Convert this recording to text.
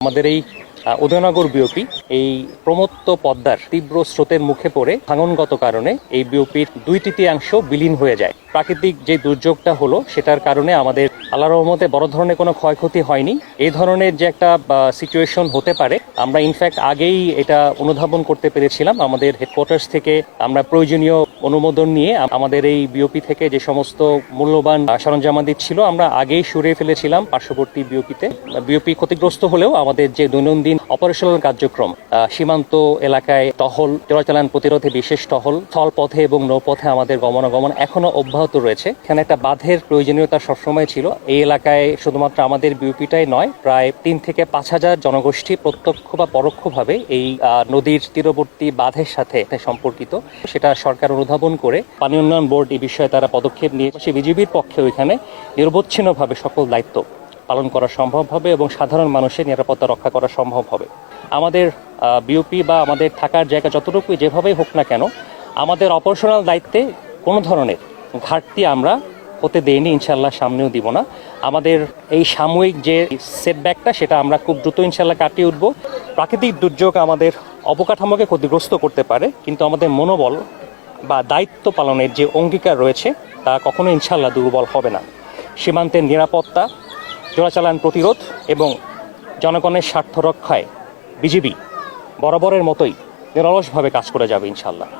আমাদের এই উদয়নগর বিওপি এই প্রমত্ত পদ্মার তীব্র স্রোতের মুখে পড়ে ভাঙনগত কারণে এই বিওপির দুই তৃতীয়াংশ বিলীন হয়ে যায়। প্রাকৃতিক যে দুর্যোগটা হলো, সেটার কারণে আমাদের আল্লাহ রহমতে বড় ধরনের কোনো ক্ষয়ক্ষতি হয়নি। এই ধরনের যে একটা সিচুয়েশন হতে পারে, আমরা ইনফ্যাক্ট আগেই এটা অনুধাবন করতে পেরেছিলাম। আমাদের হেডকোয়ার্টার্স থেকে আমরা প্রয়োজনীয় অনুমোদন নিয়ে আমাদের এই বিওপি থেকে যে সমস্ত মূল্যবান সরঞ্জামাদি ছিল, আমরা আগেই সরিয়ে ফেলেছিলাম। পার্শ্ববর্তী বিওপিতে বিওপি ক্ষতিগ্রস্ত হলেও আমাদের যে দৈনন্দিন অপারেশনাল কার্যক্রম সীমান্ত এলাকায় টহল চোরাচালান প্রতিরোধে বিশেষ টহল স্থলপথে এবং নৌপথে আমাদের গমনাগমন এখনও অব্যাহত রয়েছে। এখানে একটা বাঁধের প্রয়োজনীয়তা সবসময় ছিল। এই এলাকায় শুধুমাত্র আমাদের বিউপিটাই নয়, প্রায় তিন থেকে পাঁচ হাজার জনগোষ্ঠী প্রত্যক্ষ বা পরোক্ষভাবে এই নদীর তীরবর্তী বাঁধের সাথে সম্পর্কিত। সেটা সরকার অনুধাবন করে পানি উন্নয়ন বোর্ড এই বিষয়ে তারা পদক্ষেপ নিয়ে সে বিজিবির পক্ষে ওইখানে নিরবচ্ছিন্নভাবে সকল দায়িত্ব পালন করা সম্ভব হবে এবং সাধারণ মানুষের নিরাপত্তা রক্ষা করা সম্ভব হবে। আমাদের বিওপি বা আমাদের থাকার জায়গা যতটুকুই যেভাবেই হোক না কেন, আমাদের অপারেশনাল দায়িত্বে কোনো ধরনের ঘাটতি আমরা হতে দেইনি ইনশাল্লাহ সামনেও দিব না। আমাদের এই সাময়িক যে সেটব্যাকটা সেটা আমরা খুব দ্রুত ইনশাল্লাহ কাটিয়ে উঠব। প্রাকৃতিক দুর্যোগ আমাদের অবকাঠামোকে ক্ষতিগ্রস্ত করতে পারে, কিন্তু আমাদের মনোবল বা দায়িত্ব পালনের যে অঙ্গীকার রয়েছে, তা কখনো ইনশাল্লাহ দুর্বল হবে না। সীমান্তের নিরাপত্তা চোরাচালান প্রতিরোধ এবং জনগণের স্বার্থ রক্ষায় বিজিবি বরাবরের মতোই নিরলসভাবে কাজ করে যাবে ইনশাল্লাহ